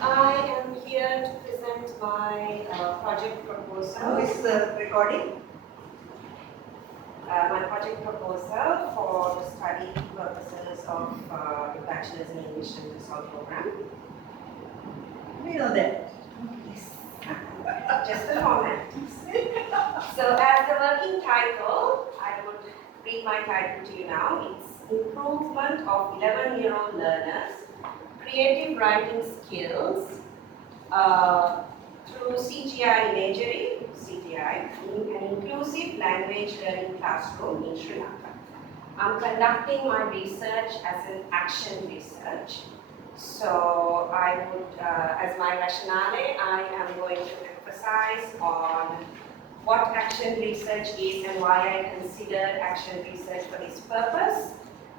I am here to present my project proposal. Who is recording? My project proposal for the study purposes of the Bachelor's in English and TESOL program. We know that. Just a moment. So as the working title, I would read my title to you now. It's Improvement of 11-year-old Learners Creative Writing Skills through CGI Imagery, CGI, in an inclusive language learning classroom in Sri Lanka. I'm conducting my research as an action research. So I would, as my rationale, I am going to emphasize on what action research is and why I considered action research for this purpose.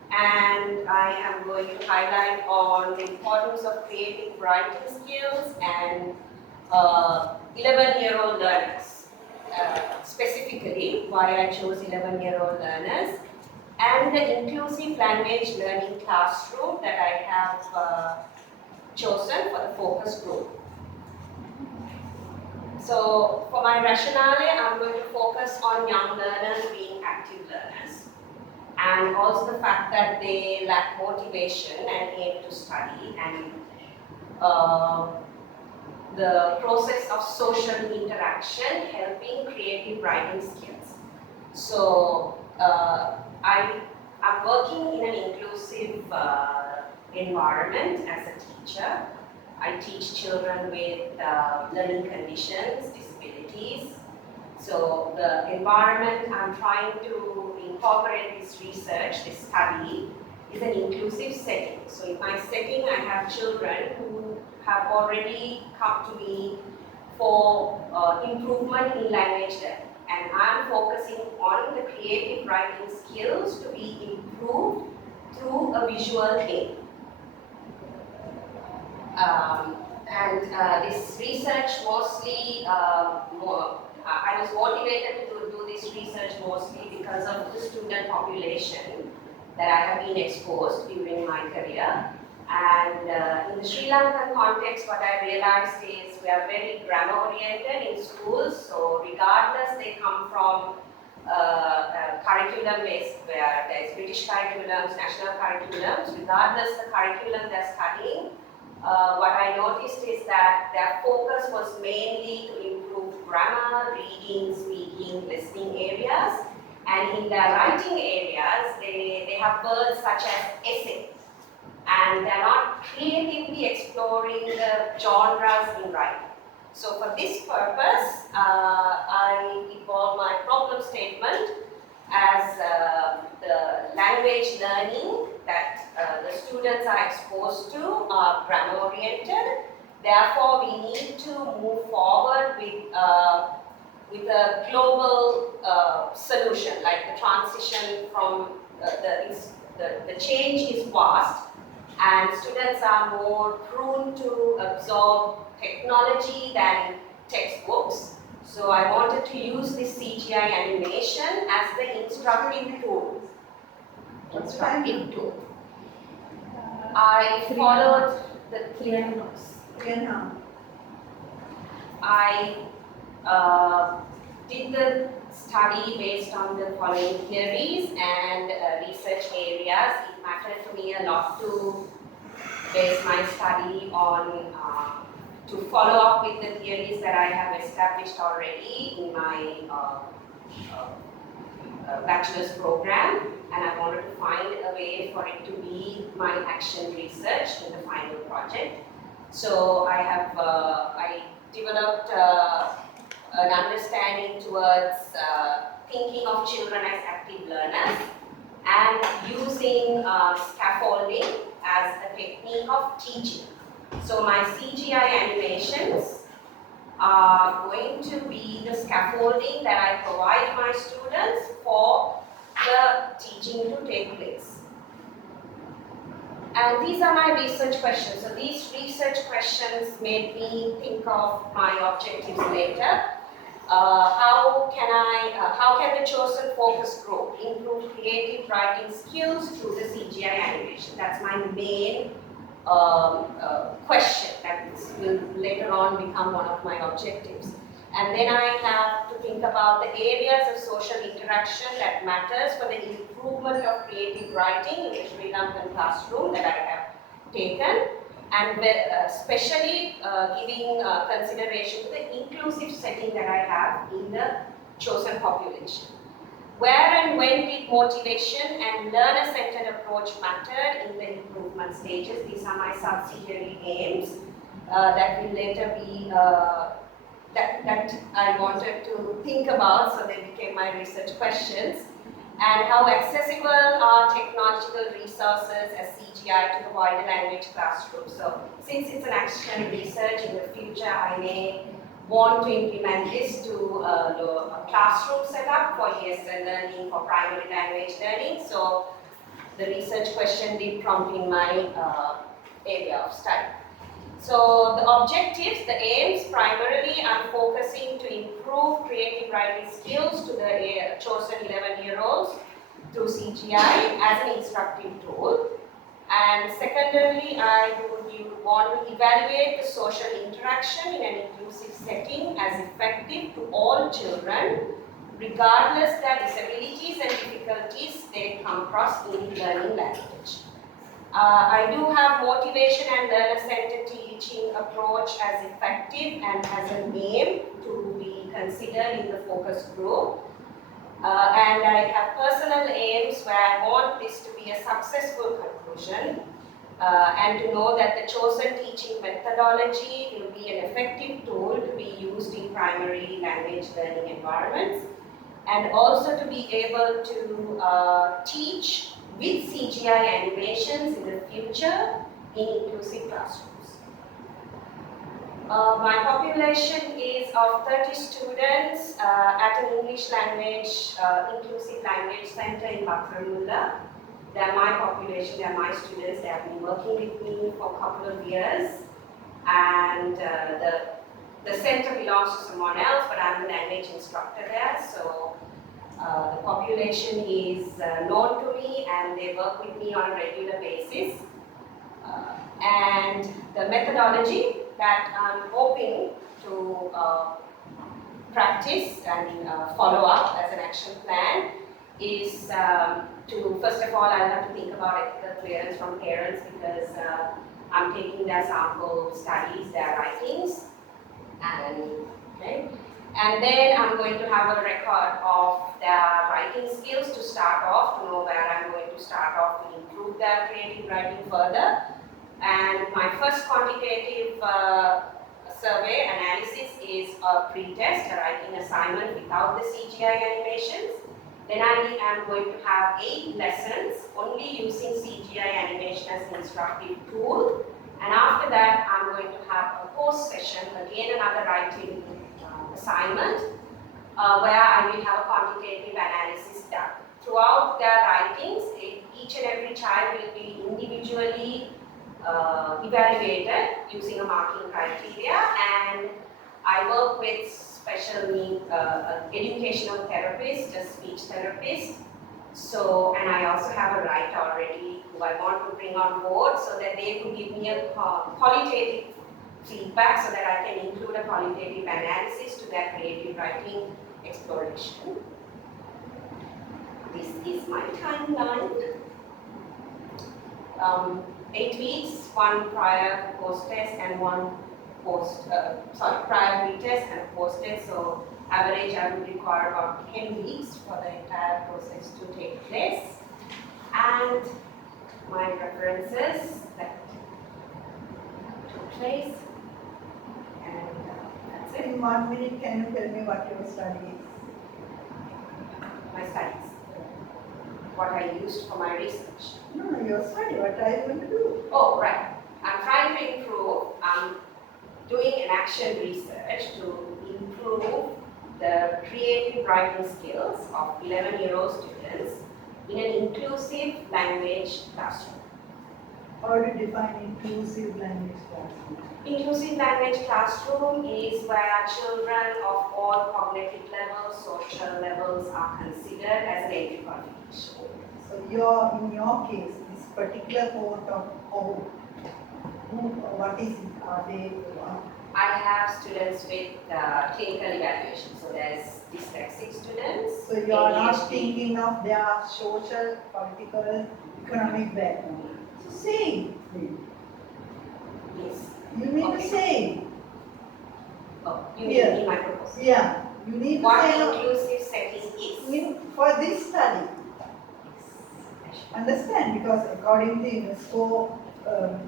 And I am going to highlight on the importance of creative writing skills and 11-year-old learners. Specifically, why I chose 11-year-old learners and the inclusive language learning classroom that I have chosen for the focus group. So for my rationale, I'm going to focus on young learners being active learners, and also the fact that they lack motivation and aim to study, and the process of social interaction helping creative writing skills. So I am working in an inclusive environment as a teacher. I teach children with learning conditions, disabilities. So the environment I'm trying to incorporate this research, this study, is an inclusive setting. So in my setting, I have children who have already come to me for improvement in language learning. And I'm focusing on the creative writing skills to be improved through a visual aid. This research mostly, I was motivated to do this research mostly because of the student population that I have been exposed during my career. And in the Sri Lankan context, what I realized is we are very grammar oriented in schools. So regardless they come from curriculum based, where there's British curriculums, national curriculums, regardless the curriculum they're studying, what I noticed is that their focus was mainly to improve grammar, reading, speaking, listening areas. And in their writing areas, they have words such as essay. And they're not creatively exploring the genres in writing. So for this purpose, I evolved my problem statement as the language learning that the students are exposed to are grammar oriented. Therefore, we need to move forward with a global solution, like the transition from the change is fast, and students are more prone to absorb technology than textbooks. So I wanted to use this CGI animation as the instructive tool. I followed the I did the study based on the following theories and research areas. It mattered to me a lot to base my study on, to follow up with the theories that I have established already in my bachelor's program, and I wanted to find a way for it to be my action research in the final project. So I developed an understanding towards thinking of children as active learners and using scaffolding as a technique of teaching. So my CGI animations are going to be the scaffolding that I provide my students for the teaching to take place. And these are my research questions. So these research questions made me think of my objectives later. How can the chosen focus group improve creative writing skills through the CGI animation? That's my main question. That's on become one of my objectives. And then I have to think about the areas of social interaction that matters for the improvement of creative writing in the Sri Lankan classroom that I have taken, and especially giving consideration to the inclusive setting that I have in the chosen population. Where and when did motivation and learner-centered approach matter in the improvement stages? These are my subsidiary aims that will later be that I wanted to think about, so they became my research questions. And how accessible are technological resources as CGI to the wider language classroom? So since it's an action research, in the future I may want to implement this to a classroom setup for ESL learning, for primary language learning. So the research question did prompt in my area of study. So the objectives, the aims, primarily I'm focusing to improve creative writing skills to the chosen 11-year-olds through CGI as an instructive tool. And secondarily, I would want to evaluate the social interaction in an inclusive setting as effective to all children, regardless their disabilities and difficulties they come across in learning language. I do have motivation and learner-centered teaching approach as effective and as an aim to be considered in the focus group. And I have personal aims where I want this to be a successful conclusion and to know that the chosen teaching methodology will be an effective tool to be used in primary language learning environments, and also to be able to teach with CGI animations in the future in inclusive classrooms. My population is of 30 students at an English language, inclusive language center in Bakramula. They are my population, they are my students, they have been working with me for a couple of years. And the center belongs to someone else, but I'm the language instructor there. So the population is known to me and they work with me on a regular basis. And the methodology that I'm hoping to practice and follow up as an action plan is to, first of all, I'll have to think about ethical clearance from parents, because I'm taking their sample studies, their writings, and then I'm going to have a record of their writing skills to start off, to know where I'm going to start off to improve their creative writing further. And my first quantitative survey analysis is a pre-test, a writing assignment without the CGI animations. Then I am going to have 8 lessons only using CGI animation as an instructive tool. And after that, I'm going to have a post session, again another writing assignment, where I will have a quantitative analysis done. Throughout their writings, each and every child will be individually evaluated using a marking criteria, and I work with special need educational therapist, a speech therapist. So, and I also have a writer already who I want to bring on board so that they could give me a qualitative feedback so that I can include a qualitative analysis to their creative writing exploration. This is my timeline. 8 weeks, 1 prior post-test and 1 prior pre-test and post-test. So average I would require about 10 weeks for the entire process to take place. And my references that took place. And that's it. In 1 minute, can you tell me what your study is? My studies. What I used for my research. No, your study, what are you going to do? Oh, right. I'm trying to improve. I'm doing an action research to improve the creative writing skills of 11-year-old students in an inclusive language classroom. How do you define inclusive language classroom? Inclusive language classroom is where children of all cognitive levels, social levels are considered as an entry qualification. So in your case, this particular cohort of What is it? Are they? I have students with clinical evaluation. So there's dyslexic students. So you are not ADHD. thinking of their social, political, economic background. So say it. Yes. You need to Okay. say. Oh, you Yeah. need my proposal. Yeah. You need to What say no. inclusive setting is. For this study. Understand? Because according to UNESCO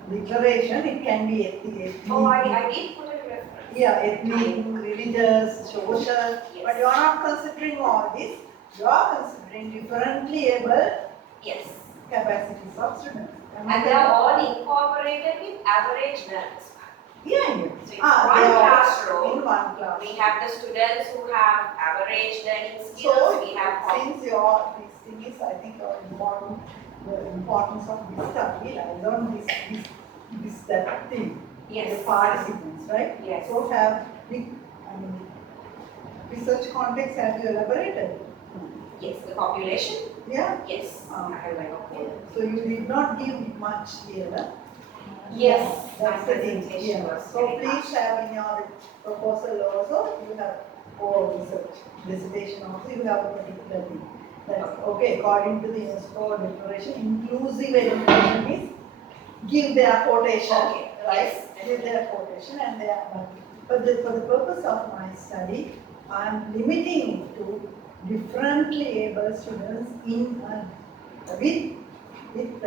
declaration, it can be ethnic. Oh, I did put a reference. Yeah, ethnic, religious, social. Yes. But you are not considering all this. You are considering differently able Yes. capacities of students. And they are all incorporated with average learners. Yeah. So in They one are classroom, in one class. we have the students who have average learning skills. So, We have since your this thing is, I think, important, the importance of this study lies on that thing. Yes. The participants, right? Yes. So have the, research context have you elaborated? Yes, the population. Yeah. Yes. I have my population. So you did not give much here. Huh? Yes. That's my the thing. presentation Yeah. was So very please much. have in your proposal also you have or research dissertation also you have a particular thing. That's okay. According to the UNESCO declaration, inclusive education is give their quotation, Okay. right? Yes. Give their quotation and their. But for the purpose of my study, I am limiting it to differently able students in with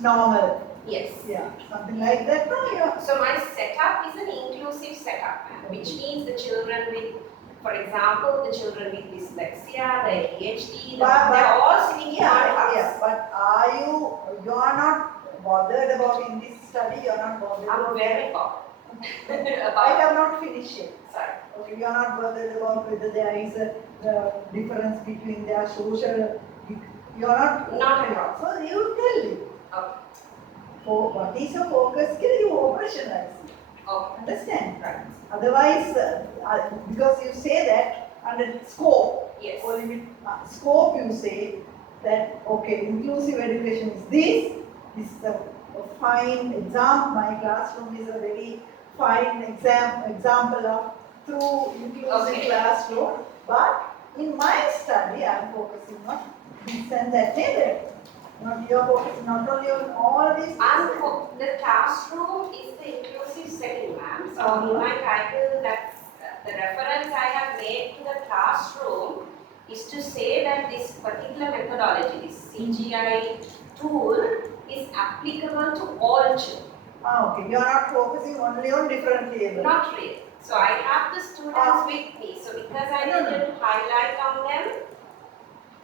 normal. Yes. Yeah, something like that. No, yeah. So my setup is an inclusive setup, which means the children with, for example, the children with dyslexia, the ADHD, they're all sitting in one class. Yeah, but you are not bothered about in this study, you are not bothered I'm about very bothered. I have not finished it. Sorry. Okay, you are not bothered about whether there is a difference between their social, you are not. Not at all. So you tell me. Okay. For what is your focus skill, you operationalize it. Okay. Understand? Right. Otherwise, because you say that under scope, Yes. or limit, scope you say that okay, inclusive education is this is a fine example. My classroom is a very fine example of true inclusive classroom. But in my study, I am focusing on this and that area. You're focusing not only on all these. The classroom is the inclusive setting, ma'am. So in my title, that the reference I have made to the classroom is to say that this particular methodology, this CGI tool, is applicable to all children. Okay. You are not focusing only on different levels. Not really. So I have the students with me. So because I needed to highlight on them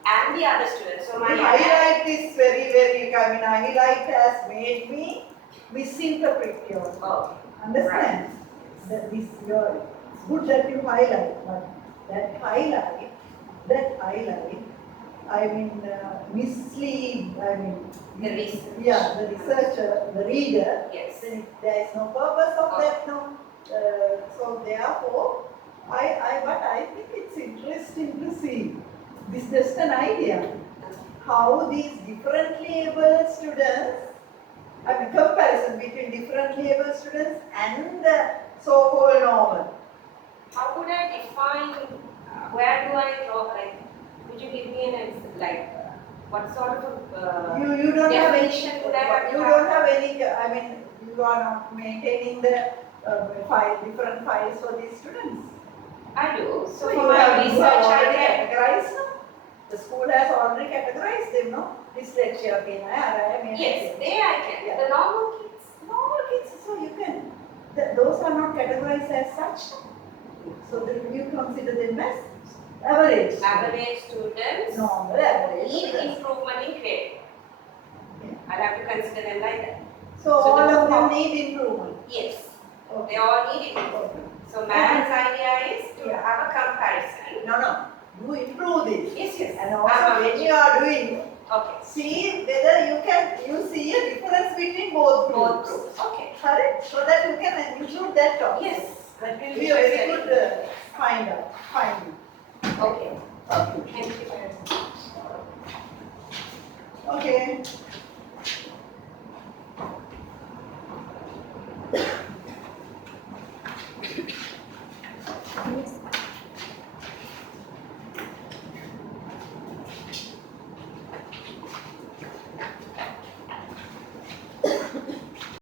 and the other students. So my highlight is very, highlight has made me misinterpret your. Oh, understand? right. That this your, it's good that you highlight, but that highlight, mislead, The research. yeah, the researcher, the reader, Yes. then there is no purpose of that, no. So therefore, but I think it's interesting to see. This is just an idea. How these differently able students, comparison between differently able students and the so-called normal. How could I define, where do I draw, could you give me an example, what sort of You don't have any, definition would I have? you don't have any, you are not maintaining the different files for these students. I do. So you for my have research, I already can. categorized them. The school has already categorized them, no? Dyslexia, Yes, there I can. Yeah. The normal kids. Normal kids, so you can. Those are not categorized as such. So you consider them as average. Average students Normal average. need students. improvement in grade. Yeah. I'll have to consider them like that. So So all the of them form- need improvement. Yes, Okay. they all need improvement. So man's idea is to Yeah. have a comparison. No. You improve this. Yes. And also when you are doing, Okay. see whether you see a difference between both groups. Both groups. Okay. Correct? So that you can include that also. Yes. That will be a very good finding. Okay. Okay. Thank you very much. Okay. Phoenix